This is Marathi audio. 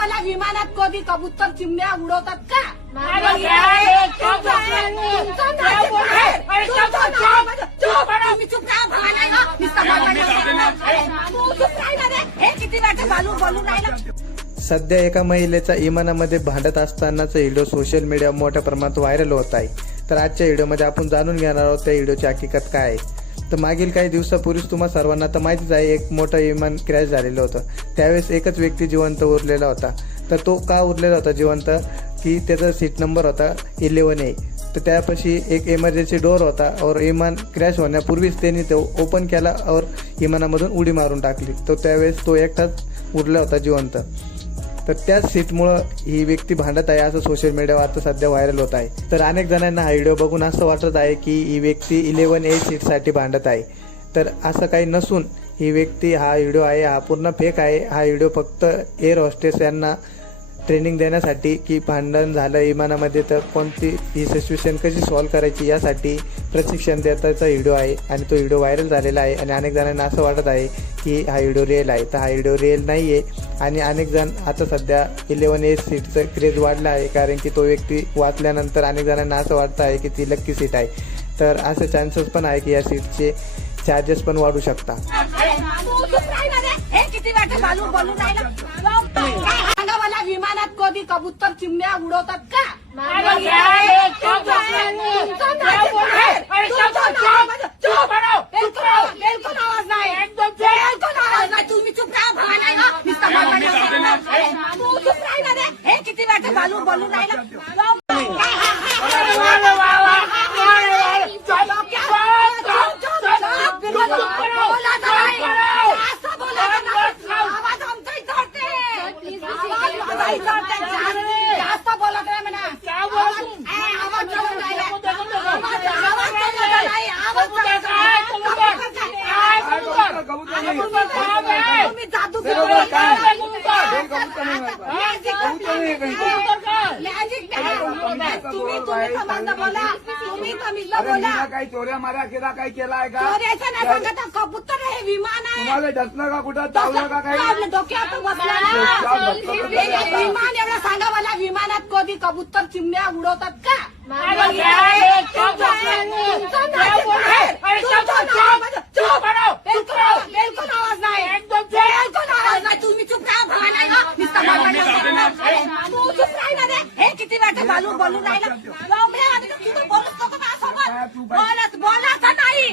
सांगावाला विमानात कधी कबूतर चिमण्या उडवतात का. हे सध्या एका महिलेचा इमानामध्ये भांडत असतानाचा व्हिडिओ सोशल मीडिया मोठ्या प्रमाणात व्हायरल होत आहे तर आजच्या व्हिडिओमध्ये आपण जाणून घेणार आहोत त्या व्हिडिओची हकीकत काय आहे तर मागील काही दिवसापूर्वीच तुम्हा सर्वांना तर माहितीच आहे एक मोठं विमान क्रॅश झालेलं होतं. त्यावेळेस एकच व्यक्ती जिवंत उरलेला होता. तर तो का उरलेला होता जिवंत? की त्याचा सीट नंबर होता इलेवन ए. तर त्यापाशी एक इमर्जन्सी डोअर होता. और विमान क्रॅश होण्यापूर्वीच त्यांनी तो ओपन केला और विमानामधून उडी मारून टाकली. तर त्यावेळेस तो एकटाच उरला होता जिवंत. तर त्याच सीटमुळं ही व्यक्ती भांडत आहे असं सोशल मीडियावर आता सध्या व्हायरल होत आहे. तर अनेक जणांना हा व्हिडिओ बघून असं वाटत आहे की ही व्यक्ती इलेवन ए सीटसाठी भांडत आहे. तर असं काही नसून ही व्यक्ती हा व्हिडिओ आहे हा पूर्ण फेक आहे. हा व्हिडिओ फक्त एअर हॉस्टेस यांना ट्रेनिंग देण्यासाठी की भांडण झालं विमानामध्ये तर कोणती ही सिच्युएशन कशी सॉल्व्ह करायची यासाठी प्रशिक्षण देताचा व्हिडिओ आहे आणि तो व्हिडिओ व्हायरल झालेला आहे आणि अनेक जणांना असं वाटत आहे की हा व्हिडिओ रिअल आहे. तर हा व्हिडिओ रिअल नाही आहे आणि अनेक जण आता सध्या इलेवन ए सीटचं क्रेज वाढला आहे कारण की तो व्यक्ती वाचल्यानंतर अनेक जणांना असं वाटतं आहे की ती लक्की सीट आहे. तर असे चान्सेस पण आहे की या सीटचे चार्जेस पण वाढू शकता कबूतर चिमण्या उडवतात का? तुम्ही चुप राहा. तू चुप राहिला रे. हे किती वेळचं बालू बोलून राहिला काय हा- हा- अरे वा, वा, वा, वा. अरे वा, वा. चुप, चुप, चुप, चुप. बिलकुल चुप करो. बोलायचं चुप नाही. करो. असं बोलायचं नाही. आवाज आमचा इथं होते. आवाज माझा इथं होते. जास्त- जास्त बोलत नाही म्हणा. काय बोलतो? ए, आवाज चढून राहिला. देखो, देखो, देखो. आवाज- आवाज चढून नाही. आवाज कबूतर चढून काय? नाही. कबूतर. कबूतर काय? काय कबूतर? कबूतर काय आहे? तुम्ही जादू काय करून काय राहिला. कबूतर? मॅजिक कबूतर काय? मॅजिक तुम्ही तुम्ही समजलं बोला तुम्ही समजलं अरे बोला मीना काही चोऱ्या माऱ्या केला काही केलाय का कबूतर हे विमान आहे तुम्हाला डसलं का कुठं चावलं का काही डोक्यात हे- हे विमान एवढं सांगा मला विमानात कधी कबूतर चिमण्या उडवतात का अरे काय? चुप बसा. तुमचं काय नाव बोलताय? आहे. अरे चुप, तुमचं चुप. नाव आहे. चुप राहा. बिलकुल आवाज- बिलकुल आवाज नाही एकदम चुप. बिलकुल आवाज नाही तुम्ही चुप राहा भला नाही ना नुसतं बोलता. तू चुप राहिला रे हे किती वेळचं बालू बोलून राहिला बोलूच नको माझ्यासोबत. बोलत बोलायचं नाही.